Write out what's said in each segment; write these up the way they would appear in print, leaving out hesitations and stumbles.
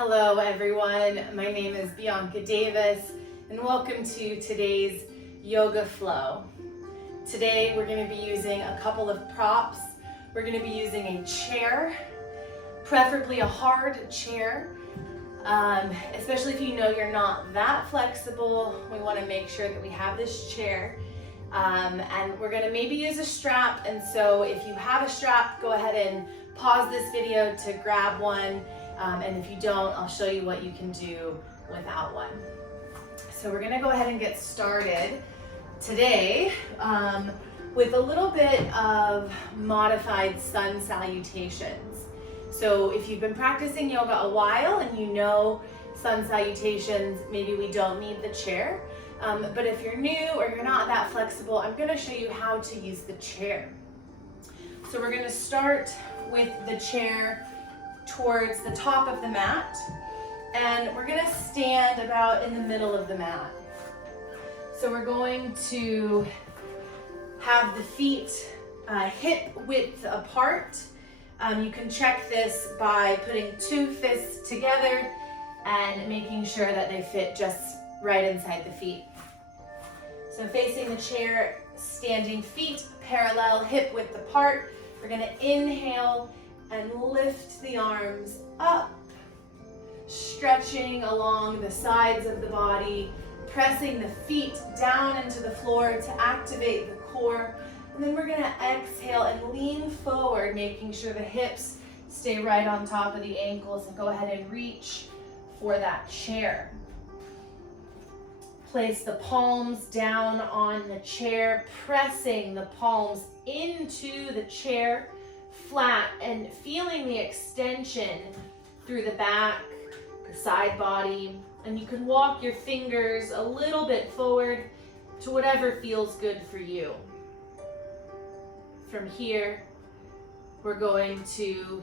Hello everyone, my name is Bianca Davis and welcome to today's yoga flow. Today we're going to be using a couple of props. We're going to be using a chair, preferably a hard chair, especially if you know you're not that flexible. We want to make sure that we have this chair. And we're going to maybe use a strap, and so if you have a strap, go ahead and pause this video to grab one. And if you don't, I'll show you what you can do without one. So we're gonna go ahead and get started today with a little bit of modified Sun Salutations. So if you've been practicing yoga a while and you know Sun Salutations, maybe we don't need the chair. But if you're new or you're not that flexible, I'm gonna show you how to use the chair. So we're gonna start with the chair towards the top of the mat, and we're going to stand about in the middle of the mat. So we're going to have the feet hip width apart. You can check this by putting two fists together and making sure that they fit just right inside the feet. So facing the chair, standing feet parallel, hip width apart. We're going to inhale and lift the arms up, stretching along the sides of the body, pressing the feet down into the floor to activate the core. And then we're gonna exhale and lean forward, making sure the hips stay right on top of the ankles, and go ahead and reach for that chair. Place the palms down on the chair, pressing the palms into the chair, flat, and feeling the extension through the back, the side body, and you can walk your fingers a little bit forward to whatever feels good for you. From here, we're going to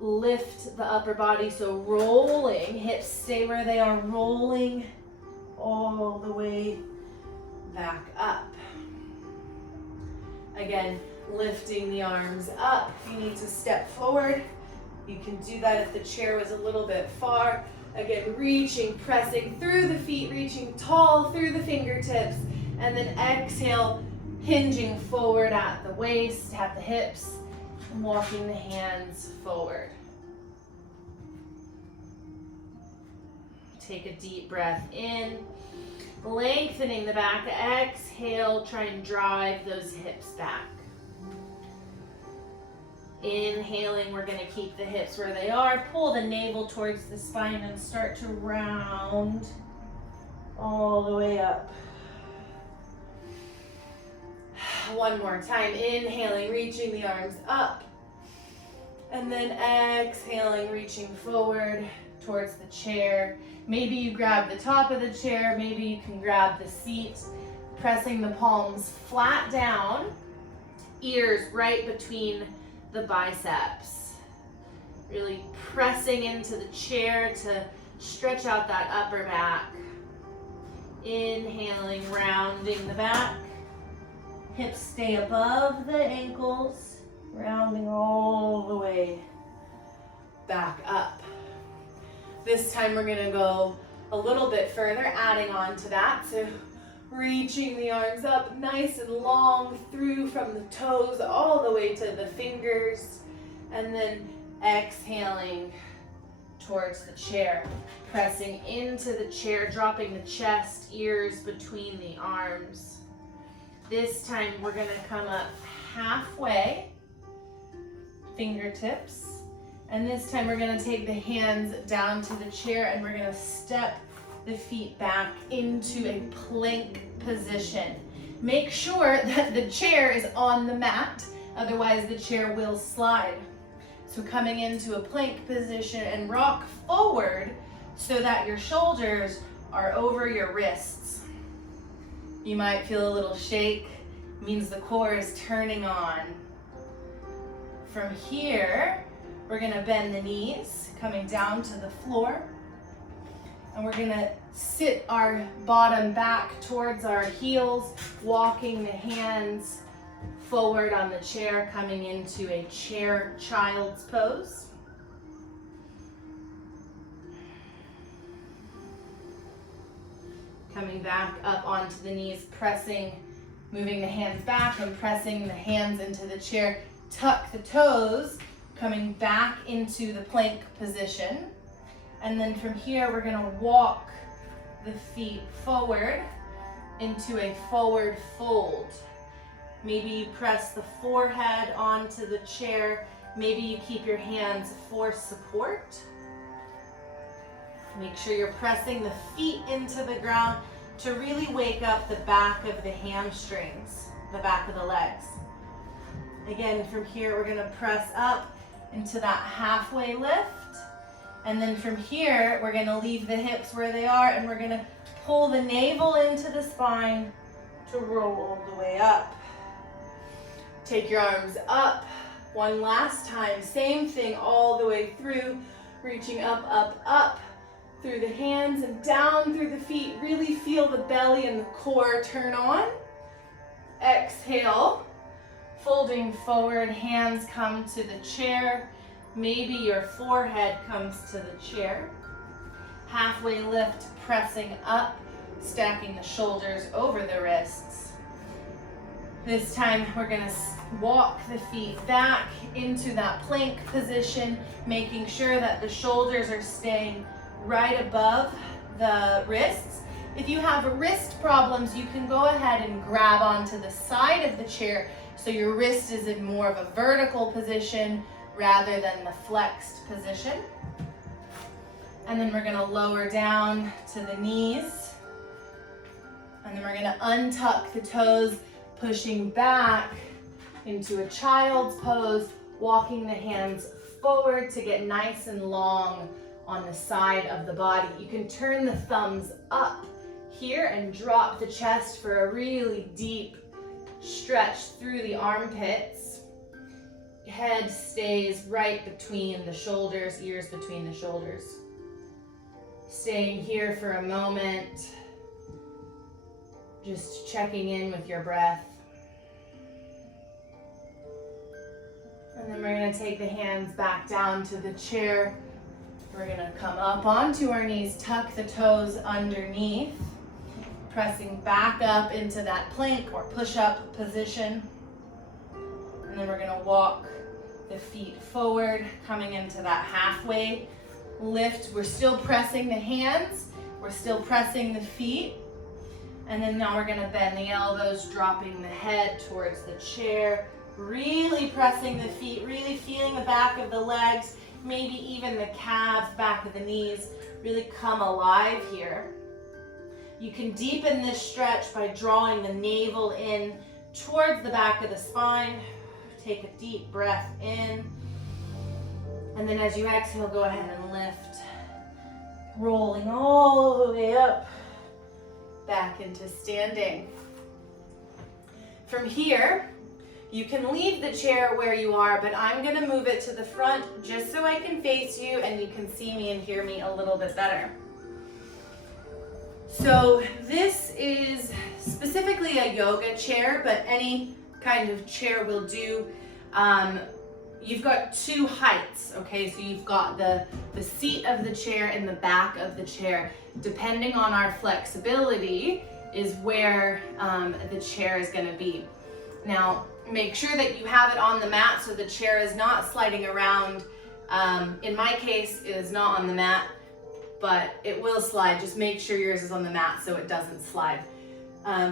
lift the upper body, so rolling, hips stay where they are, rolling all the way back up. Again, lifting the arms up. If you need to step forward, you can do that if the chair was a little bit far. Again, reaching, pressing through the feet, reaching tall through the fingertips, and then exhale, hinging forward at the waist, at the hips, and walking the hands forward. Take a deep breath in, lengthening the back. Exhale, try and drive those hips back. Inhaling, we're going to keep the hips where they are. Pull the navel towards the spine and start to round all the way up. One more time. Inhaling, reaching the arms up. And then exhaling, reaching forward towards the chair. Maybe you grab the top of the chair. Maybe you can grab the seat. Pressing the palms flat down. Ears right between the biceps. Really pressing into the chair to stretch out that upper back. Inhaling, rounding the back. Hips stay above the ankles, rounding all the way back up. This time we're gonna go a little bit further, adding on to that. So reaching the arms up nice and long through from the toes all the way to the fingers, and then exhaling towards the chair, pressing into the chair, dropping the chest, ears between the arms. This time we're going to come up halfway, fingertips, and this time we're going to take the hands down to the chair, and we're going to step the feet back into a plank position. Make sure that the chair is on the mat, otherwise the chair will slide. So coming into a plank position and rock forward so that your shoulders are over your wrists. You might feel a little shake, it means the core is turning on. From here, we're gonna bend the knees, coming down to the floor. And we're gonna sit our bottom back towards our heels, walking the hands forward on the chair, coming into a chair child's pose. Coming back up onto the knees, pressing, moving the hands back and pressing the hands into the chair. Tuck the toes, coming back into the plank position. And then from here, we're gonna walk the feet forward into a forward fold. Maybe you press the forehead onto the chair. Maybe you keep your hands for support. Make sure you're pressing the feet into the ground to really wake up the back of the hamstrings, the back of the legs. Again, from here, we're gonna press up into that halfway lift. And then from here, we're gonna leave the hips where they are and we're gonna pull the navel into the spine to roll all the way up. Take your arms up. One last time, same thing all the way through, reaching up, up, up, through the hands and down through the feet. Really feel the belly and the core turn on. Exhale, folding forward, hands come to the chair. Maybe your forehead comes to the chair. Halfway lift, pressing up, stacking the shoulders over the wrists. This time we're gonna walk the feet back into that plank position, making sure that the shoulders are staying right above the wrists. If you have wrist problems, you can go ahead and grab onto the side of the chair so your wrist is in more of a vertical position rather than the flexed position. And then we're gonna lower down to the knees. And then we're gonna untuck the toes, pushing back into a child's pose, walking the hands forward to get nice and long on the side of the body. You can turn the thumbs up here and drop the chest for a really deep stretch through the armpits. Head stays right between the shoulders, ears between the shoulders. Staying here for a moment, just checking in with your breath. And then we're gonna take the hands back down to the chair. We're gonna come up onto our knees, tuck the toes underneath, pressing back up into that plank or push-up position. And then we're gonna walk the feet forward, coming into that halfway lift. We're still pressing the hands, we're still pressing the feet. And then now we're gonna bend the elbows, dropping the head towards the chair, really pressing the feet, really feeling the back of the legs, maybe even the calves, back of the knees, really come alive here. You can deepen this stretch by drawing the navel in towards the back of the spine. Take a deep breath in. And then as you exhale, go ahead and lift, rolling all the way up, back into standing. From here, you can leave the chair where you are, but I'm gonna move it to the front just so I can face you and you can see me and hear me a little bit better. So this is specifically a yoga chair, but any kind of chair will do. You've got two heights, okay? So you've got the seat of the chair and the back of the chair. Depending on our flexibility is where the chair is gonna be. Now, make sure that you have it on the mat so the chair is not sliding around. In my case, it is not on the mat, but it will slide. Just make sure yours is on the mat so it doesn't slide.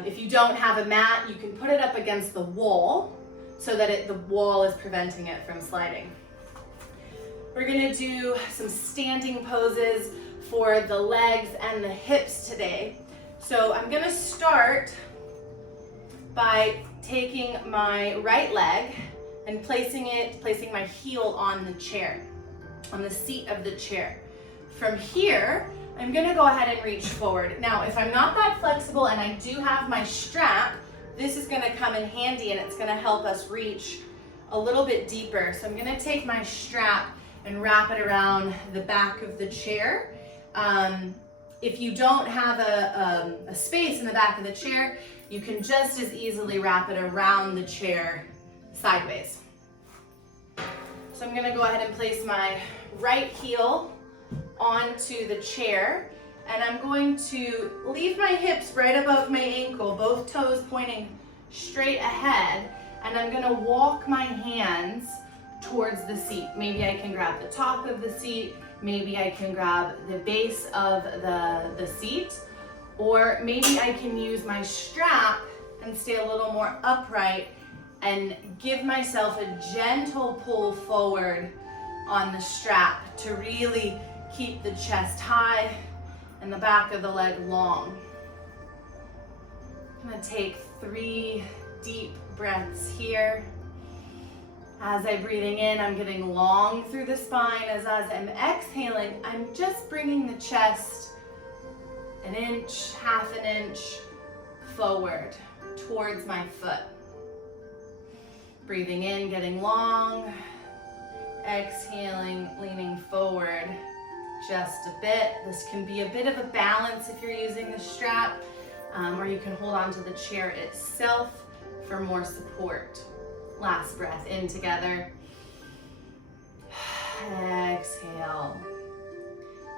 If you don't have a mat, you can put it up against the wall so that the wall is preventing it from sliding. We're gonna do some standing poses for the legs and the hips today. So I'm gonna start by taking my right leg and placing my heel on the chair, on the seat of the chair. From here, I'm gonna go ahead and reach forward. Now, if I'm not that flexible and I do have my strap, this is gonna come in handy and it's gonna help us reach a little bit deeper. So I'm gonna take my strap and wrap it around the back of the chair. If you don't have a space in the back of the chair, you can just as easily wrap it around the chair sideways. So I'm gonna go ahead and place my right heel onto the chair, And I'm going to leave my hips right above my ankle, both toes pointing straight ahead. And I'm gonna walk my hands towards the seat. Maybe I can grab the top of the seat, maybe I can grab the base of the seat, or maybe I can use my strap and stay a little more upright and give myself a gentle pull forward on the strap to really keep the chest high and the back of the leg long. I'm gonna take 3 deep breaths here. As I'm breathing in, I'm getting long through the spine. As I'm exhaling, I'm just bringing the chest an inch, half an inch forward towards my foot. Breathing in, getting long. Exhaling, leaning forward just a bit. This can be a bit of a balance if you're using the strap, or you can hold on to the chair itself for more support. Last breath in together. Exhale.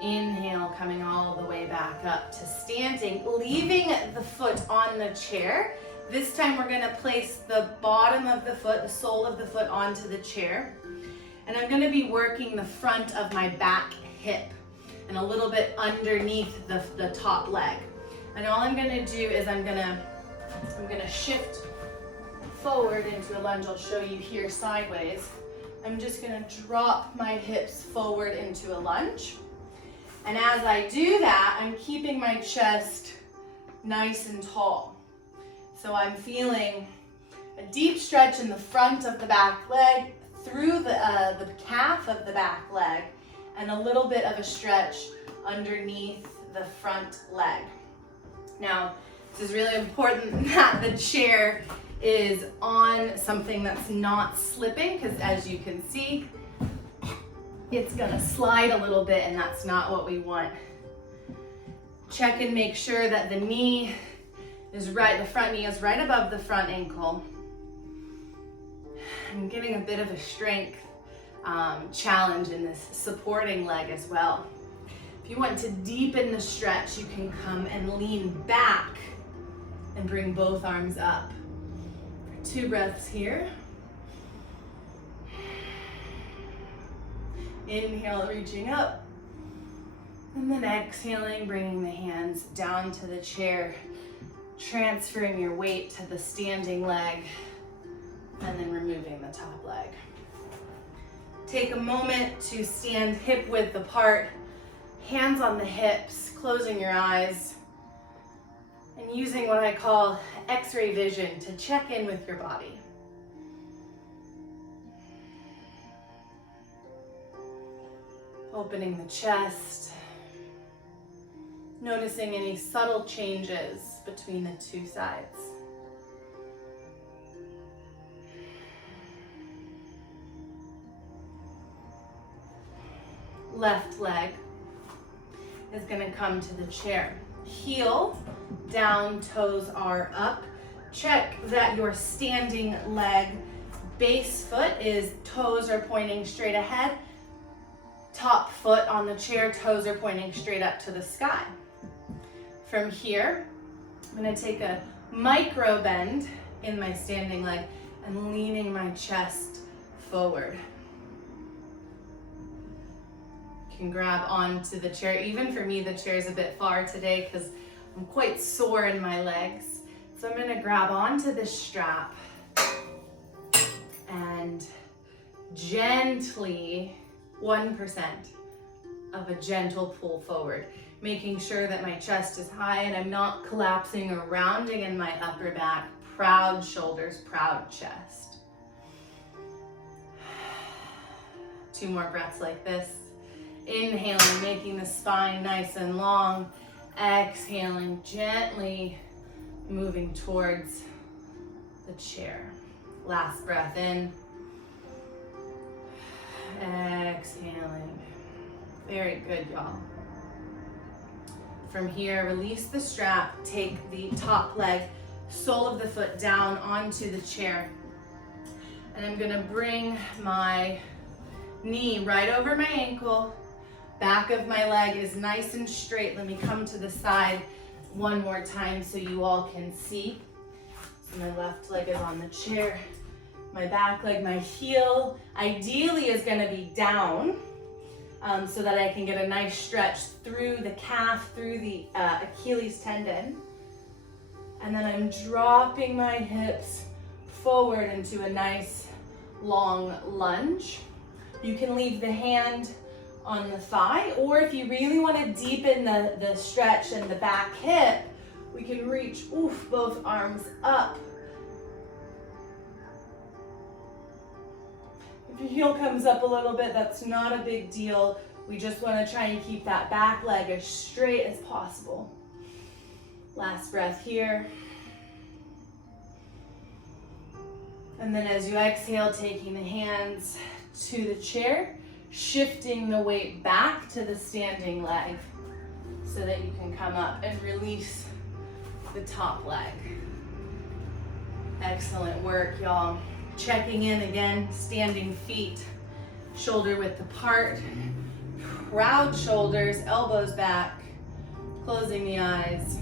Inhale, coming all the way back up to standing, leaving the foot on the chair. This time we're gonna place the bottom of the foot, the sole of the foot onto the chair. And I'm gonna be working the front of my back hip and a little bit underneath the top leg. And all I'm gonna do is I'm gonna shift forward into a lunge. I'll show you here sideways. I'm just gonna drop my hips forward into a lunge. And as I do that, I'm keeping my chest nice and tall. So I'm feeling a deep stretch in the front of the back leg, through the calf of the back leg, and a little bit of a stretch underneath the front leg. Now, this is really important that the chair is on something that's not slipping, because as you can see, it's gonna slide a little bit, and that's not what we want. Check and make sure that the knee is right, the front knee is right above the front ankle. I'm getting a bit of a strength challenge in this supporting leg as well. If you want to deepen the stretch, you can come and lean back and bring both arms up. 2 breaths here. Inhale, reaching up. And then exhaling, bringing the hands down to the chair, transferring your weight to the standing leg, and then removing the top leg. Take a moment to stand hip width apart, hands on the hips, closing your eyes, and using what I call X-ray vision to check in with your body. Opening the chest, noticing any subtle changes between the 2 sides. Left leg is going to come to the chair. Heel down, toes are up. Check that your standing leg base foot is, toes are pointing straight ahead. Top foot on the chair, toes are pointing straight up to the sky. From here, I'm going to take a micro bend in my standing leg and leaning my chest forward. Can grab onto the chair. Even for me, the chair is a bit far today because I'm quite sore in my legs. So I'm gonna grab onto this strap and gently, 1% of a gentle pull forward, making sure that my chest is high and I'm not collapsing or rounding in my upper back. Proud shoulders, proud chest. 2 more breaths like this. Inhaling, making the spine nice and long. Exhaling, gently moving towards the chair. Last breath in. Exhaling. Very good, y'all. From here, release the strap. Take the top leg, sole of the foot down onto the chair. And I'm gonna bring my knee right over my ankle, Back of my leg is nice and straight. Let me come to the side one more time so you all can see. So my left leg is on the chair. My back leg, my heel, ideally is gonna be down so that I can get a nice stretch through the calf, through the Achilles tendon. And then I'm dropping my hips forward into a nice long lunge. You can leave the hand on the thigh, or if you really want to deepen the stretch in the back hip, we can reach both arms up. If your heel comes up a little bit, that's not a big deal. We just want to try and keep that back leg as straight as possible. Last breath here. And then as you exhale, taking the hands to the chair, shifting the weight back to the standing leg so that you can come up and release the top leg. Excellent work, y'all. Checking in again, standing feet, shoulder width apart, proud shoulders, elbows back, closing the eyes,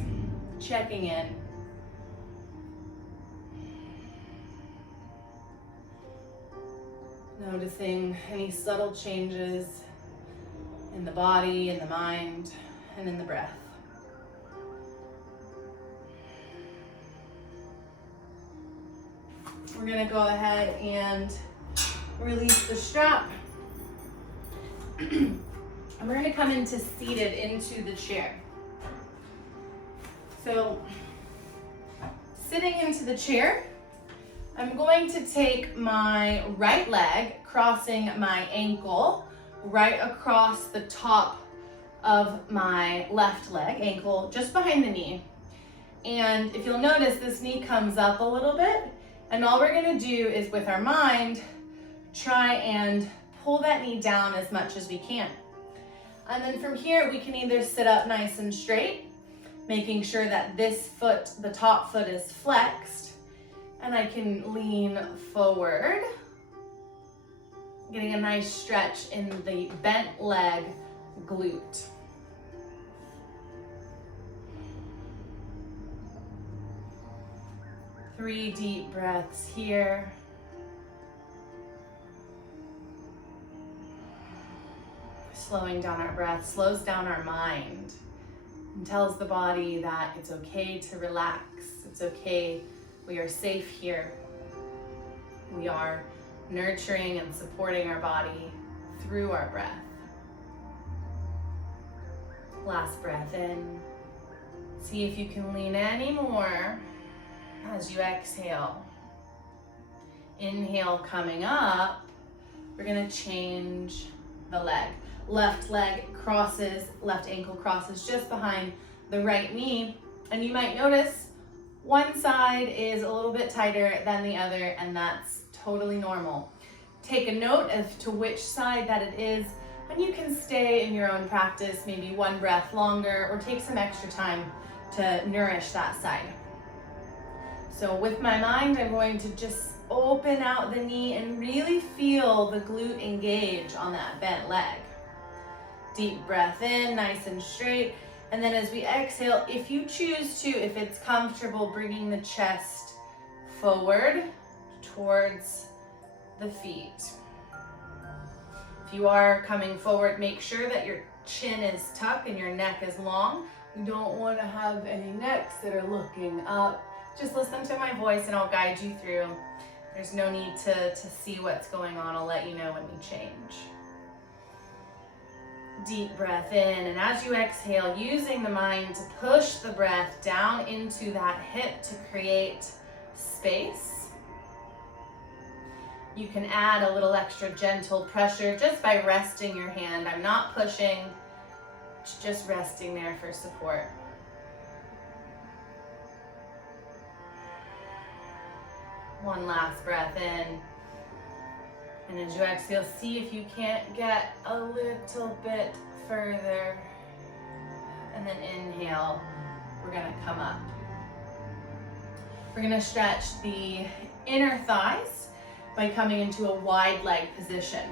checking in. Noticing any subtle changes in the body, in the mind, and in the breath. We're gonna go ahead and release the strap. And we're gonna come into seated into the chair. So, sitting into the chair, I'm going to take my right leg, crossing my ankle right across the top of my left leg, ankle just behind the knee. And if you'll notice, this knee comes up a little bit, and all we're gonna do is, with our mind, try and pull that knee down as much as we can. And then from here, we can either sit up nice and straight, making sure that this foot, the top foot, is flexed, and I can lean forward, getting a nice stretch in the bent leg glute. Three deep breaths here. Slowing down our breath slows down our mind and tells the body that it's okay to relax. It's okay. We are safe here. We are nurturing and supporting our body through our breath. Last breath in. See if you can lean any more as you exhale. Inhale, coming up, we're gonna change the leg. Left leg crosses, left ankle crosses just behind the right knee. And you might notice one side is a little bit tighter than the other, and that's totally normal. Take a note as to which side that it is, and you can stay in your own practice, maybe one breath longer, or take some extra time to nourish that side. So with my mind, I'm going to just open out the knee and really feel the glute engage on that bent leg. Deep breath in, nice and straight. And then as we exhale, if you choose to, if it's comfortable, bringing the chest forward towards the feet. If you are coming forward, make sure that your chin is tucked and your neck is long. You don't want to have any necks that are looking up. Just listen to my voice and I'll guide you through. There's no need to see what's going on. I'll let you know when we change. Deep breath in, and as you exhale, using the mind to push the breath down into that hip to create space. You can add a little extra gentle pressure just by resting your hand. I'm not pushing, just resting there for support. One last breath in. And as you exhale, see if you can't get a little bit further. And then inhale, we're gonna come up. We're gonna stretch the inner thighs by coming into a wide leg position.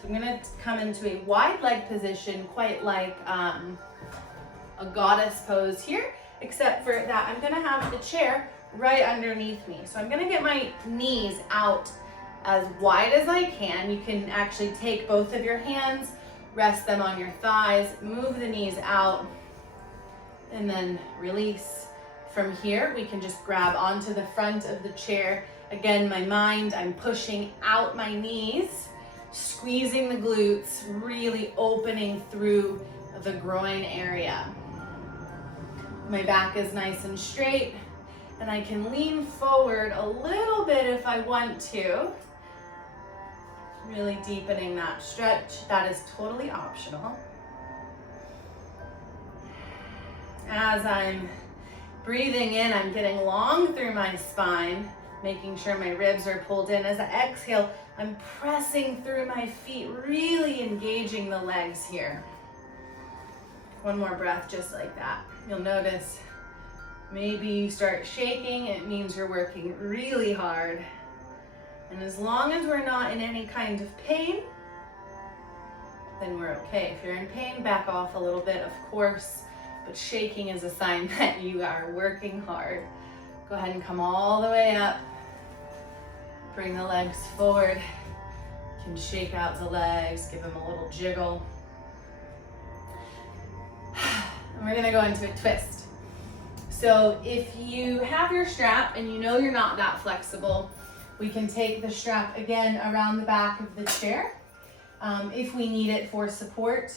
So I'm gonna come into a wide leg position, quite like a goddess pose here, except for that I'm gonna have the chair right underneath me. So I'm gonna get my knees out as wide as I can. You can actually take both of your hands, rest them on your thighs, move the knees out, and then release. From here, we can just grab onto the front of the chair. Again, my mind, I'm pushing out my knees, squeezing the glutes, really opening through the groin area. My back is nice and straight, and I can lean forward a little bit if I want to. Really deepening that stretch. That is totally optional. As I'm breathing in, I'm getting long through my spine, making sure my ribs are pulled in. As I exhale, I'm pressing through my feet, really engaging the legs here. One more breath just like that. You'll notice maybe you start shaking, it means you're working really hard. And as long as we're not in any kind of pain, then we're okay. If you're in pain, back off a little bit, of course. But shaking is a sign that you are working hard. Go ahead and come all the way up. Bring the legs forward. You can shake out the legs, give them a little jiggle. And we're gonna go into a twist. So if you have your strap and you know you're not that flexible, we can take the strap again around the back of the chair. If we need it for support,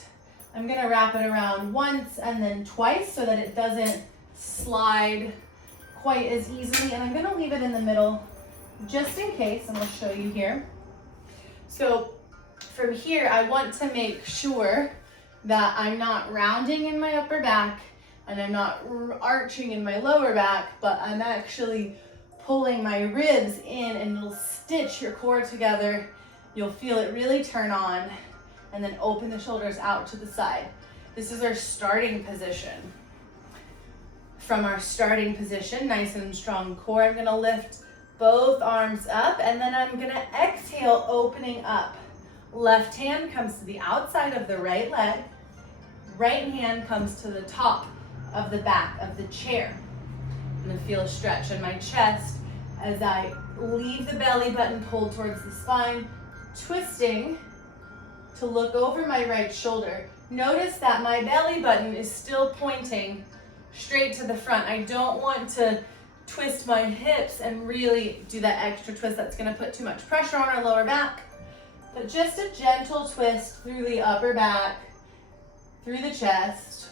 I'm gonna wrap it around once and then twice so that it doesn't slide quite as easily. And I'm gonna leave it in the middle just in case, and I'll show you here. So from here, I want to make sure that I'm not rounding in my upper back and I'm not arching in my lower back, but I'm actually pulling my ribs in, and it'll stitch your core together. You'll feel it really turn on, and then open the shoulders out to the side. This is our starting position. From our starting position, nice and strong core, I'm gonna lift both arms up, and then I'm gonna exhale, opening up. Left hand comes to the outside of the right leg. Right hand comes to the top of the back of the chair. I'm gonna feel a stretch in my chest as I leave the belly button pulled towards the spine, twisting to look over my right shoulder. Notice that my belly button is still pointing straight to the front. I don't want to twist my hips and really do that extra twist. That's gonna put too much pressure on our lower back. But just a gentle twist through the upper back, through the chest,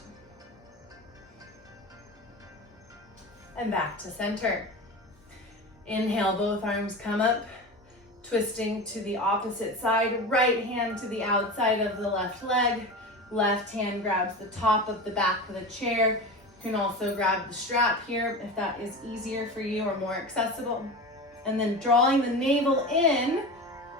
and back to center. Inhale, both arms come up, twisting to the opposite side. Right hand to the outside of the left leg. Left hand grabs the top of the back of the chair. You can also grab the strap here if that is easier for you or more accessible. And then drawing the navel in,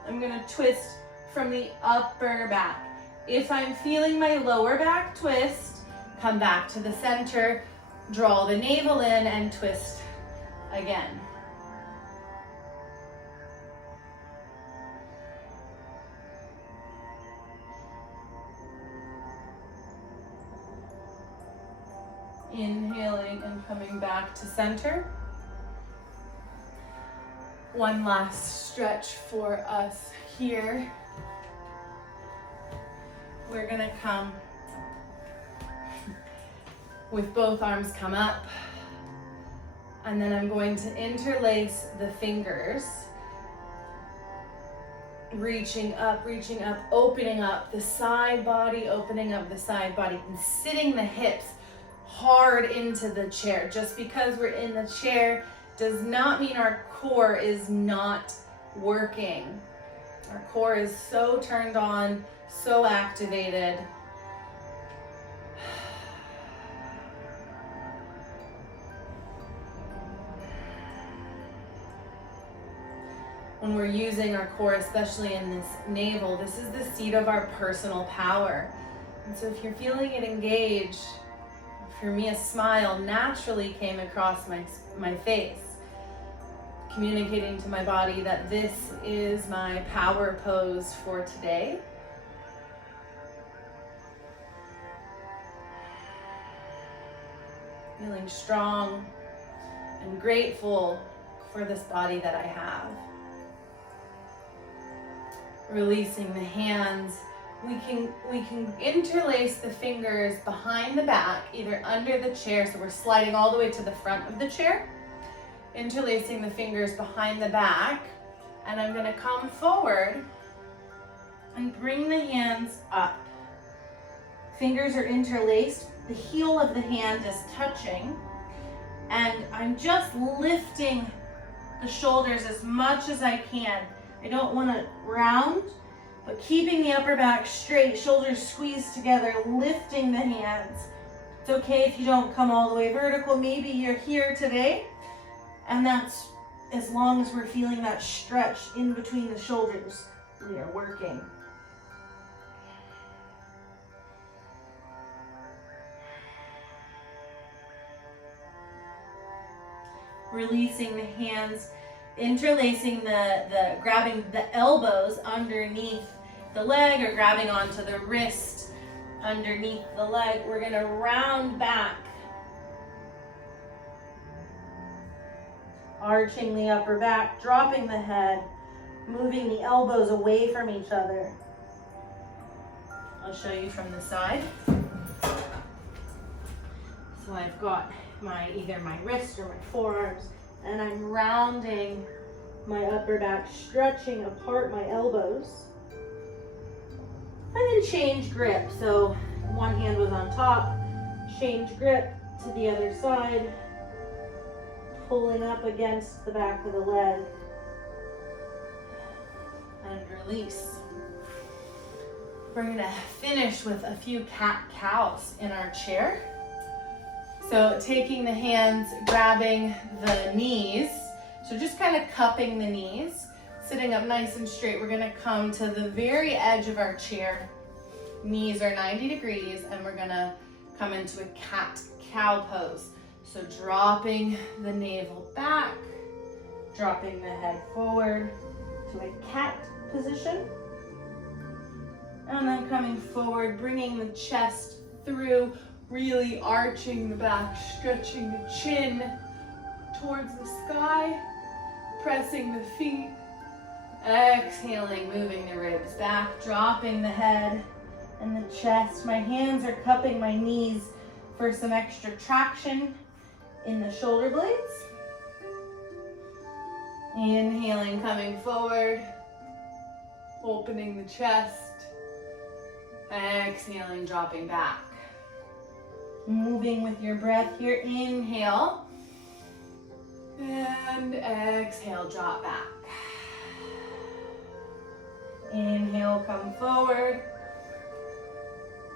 I'm gonna twist from the upper back. If I'm feeling my lower back twist, come back to the center, draw the navel in, and twist again. Inhaling and coming back to center. One last stretch for us here. We're gonna come with both arms come up, and then I'm going to interlace the fingers, reaching up, opening up the side body, opening up the side body, and sitting the hips hard into the chair. Just because we're in the chair does not mean our core is not working. Our core is so turned on, so activated. When we're using our core, especially in this navel, this is the seat of our personal power. And so if you're feeling it engage, for me, a smile naturally came across my face, communicating to my body that this is my power pose for today. feeling strong and grateful for this body that I have. Releasing the hands. We can interlace the fingers behind the back, either under the chair, so we're sliding all the way to the front of the chair, interlacing the fingers behind the back, and I'm gonna come forward and bring the hands up. Fingers are interlaced, the heel of the hand is touching, and I'm just lifting the shoulders as much as I can. I don't want to round, but keeping the upper back straight, shoulders squeezed together, lifting the hands. It's okay if you don't come all the way vertical. Maybe you're here today, and that's as long as we're feeling that stretch in between the shoulders, we are working. Releasing the hands, interlacing grabbing the elbows underneath the leg or grabbing onto the wrist underneath the leg. We're gonna round back, arching the upper back, dropping the head, moving the elbows away from each other. I'll show you from the side. So I've got either my wrist or my forearms, and I'm rounding my upper back, stretching apart my elbows. And then change grip. So one hand was on top, change grip to the other side, pulling up against the back of the leg, and release. We're gonna finish with a few cat-cows in our chair. So taking the hands, grabbing the knees, so just kind of cupping the knees, sitting up nice and straight. We're gonna come to the very edge of our chair. Knees are 90 degrees, and we're gonna come into a cat-cow pose. So dropping the navel back, dropping the head forward to a cat position, and then coming forward, bringing the chest through, really arching the back, stretching the chin towards the sky, pressing the feet, exhaling, moving the ribs back, dropping the head and the chest. My hands are cupping my knees for some extra traction in the shoulder blades. Inhaling, coming forward, opening the chest, exhaling, dropping back. Moving with your breath here. Inhale and exhale, drop back. Inhale, come forward.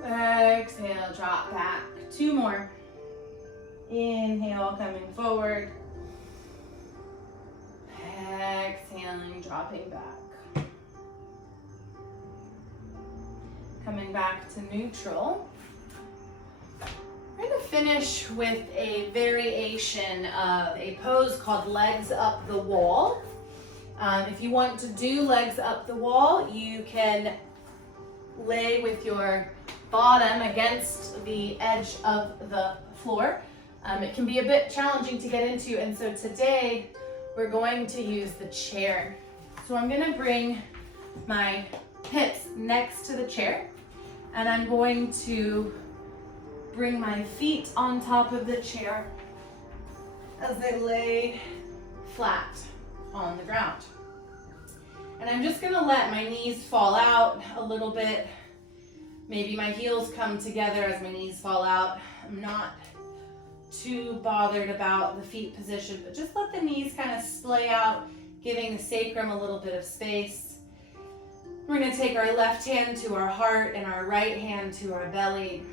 Exhale, drop back. Two more. Inhale, coming forward. Exhaling, dropping back. Coming back to neutral. We're going to finish with a variation of a pose called legs up the wall. If you want to do legs up the wall, you can lay with your bottom against the edge of the floor. It can be a bit challenging to get into, and so today we're going to use the chair. So I'm going to bring my hips next to the chair, and I'm going to bring my feet on top of the chair as they lay flat on the ground. And I'm just gonna let my knees fall out a little bit. Maybe my heels come together as my knees fall out. I'm not too bothered about the feet position, but just let the knees kind of splay out, giving the sacrum a little bit of space. We're gonna take our left hand to our heart and our right hand to our belly.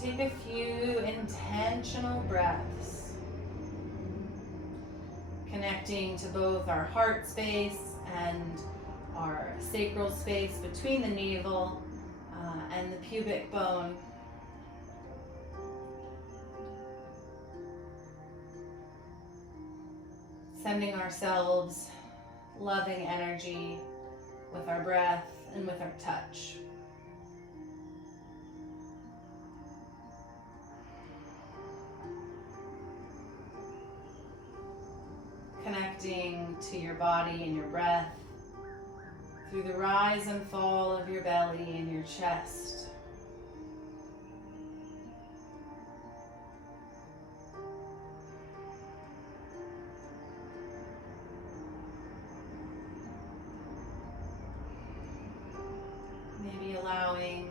Take a few intentional breaths, connecting to both our heart space and our sacral space between the navel and the pubic bone. Sending ourselves loving energy with our breath and with our touch. connecting to your body and your breath through the rise and fall of your belly and your chest. Maybe allowing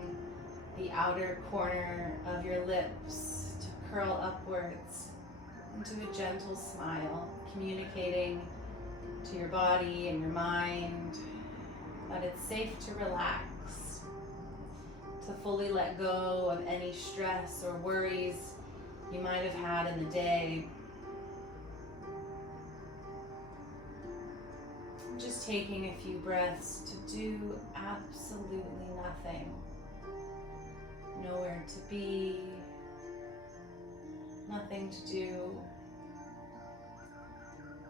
the outer corner of your lips to curl upwards into a gentle smile, communicating to your body and your mind that it's safe to relax, to fully let go of any stress or worries you might have had in the day. Just taking a few breaths to do absolutely nothing. Nowhere to be, nothing to do,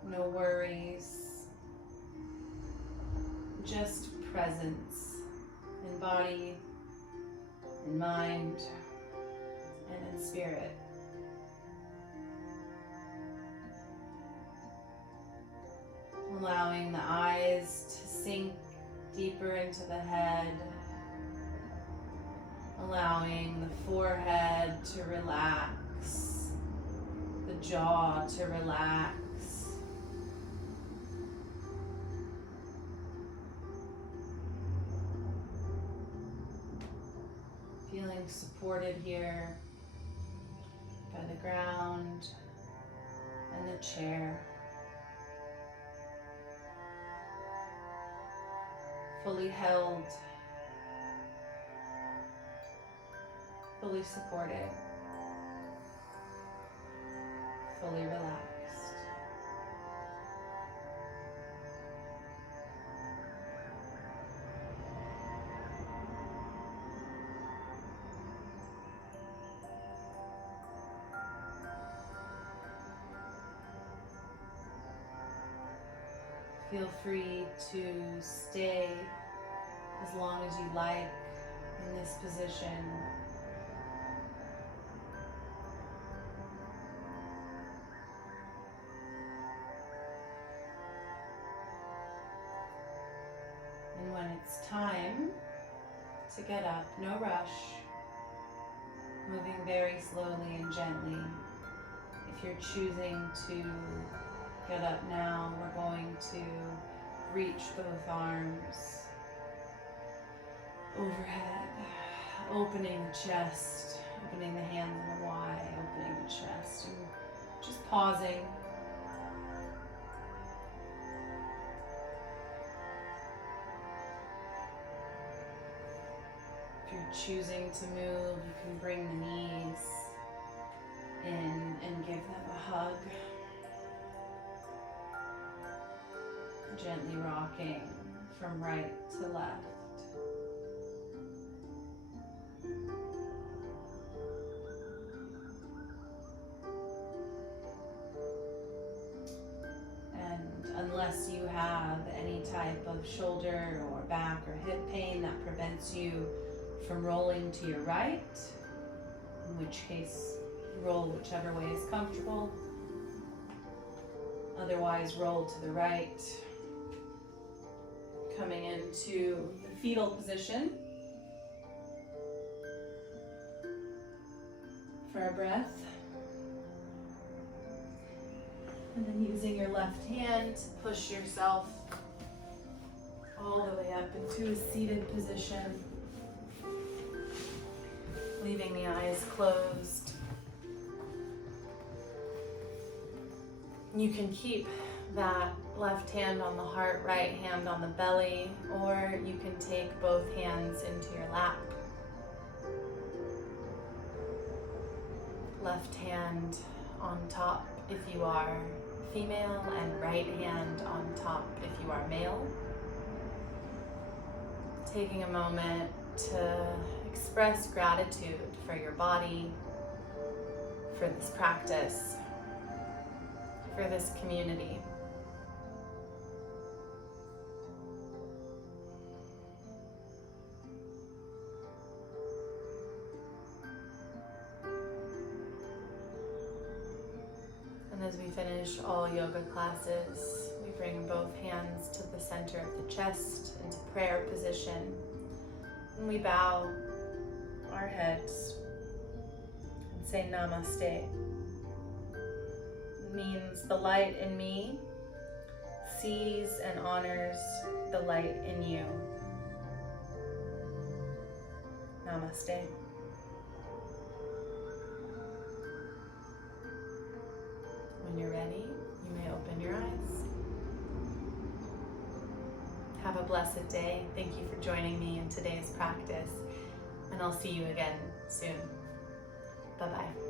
no worries, just presence in body, in mind, and in spirit. Allowing the eyes to sink deeper into the head, allowing the forehead to relax, the jaw to relax. Feeling supported here by the ground and the chair. Fully held, fully supported, fully relaxed. Feel free to stay as long as you like in this position. And when it's time to get up, no rush, moving very slowly and gently. If you're choosing to get up now, we're going to reach both arms overhead, opening the chest, opening the hands in the Y, opening the chest, and just pausing. If you're choosing to move, you can bring the knees in and give them a hug. Gently rocking from right to left. And unless you have any type of shoulder or back or hip pain that prevents you from rolling to your right, in which case roll whichever way is comfortable. Otherwise, roll to the right. Coming into the fetal position for a breath. And then using your left hand to push yourself all the way up into a seated position. Leaving the eyes closed. You can keep that left hand on the heart, right hand on the belly, or you can take both hands into your lap. Left hand on top if you are female, and right hand on top if you are male. Taking a moment to express gratitude for your body, for this practice, for this community. And As we finish all yoga classes, we bring both hands to the center of the chest into prayer position. And we bow our heads and say namaste. It means the light in me sees and honors the light in you. Namaste. When you're ready, you may open your eyes. Have a blessed day. Thank you for joining me in today's practice, and I'll see you again soon. Bye-bye.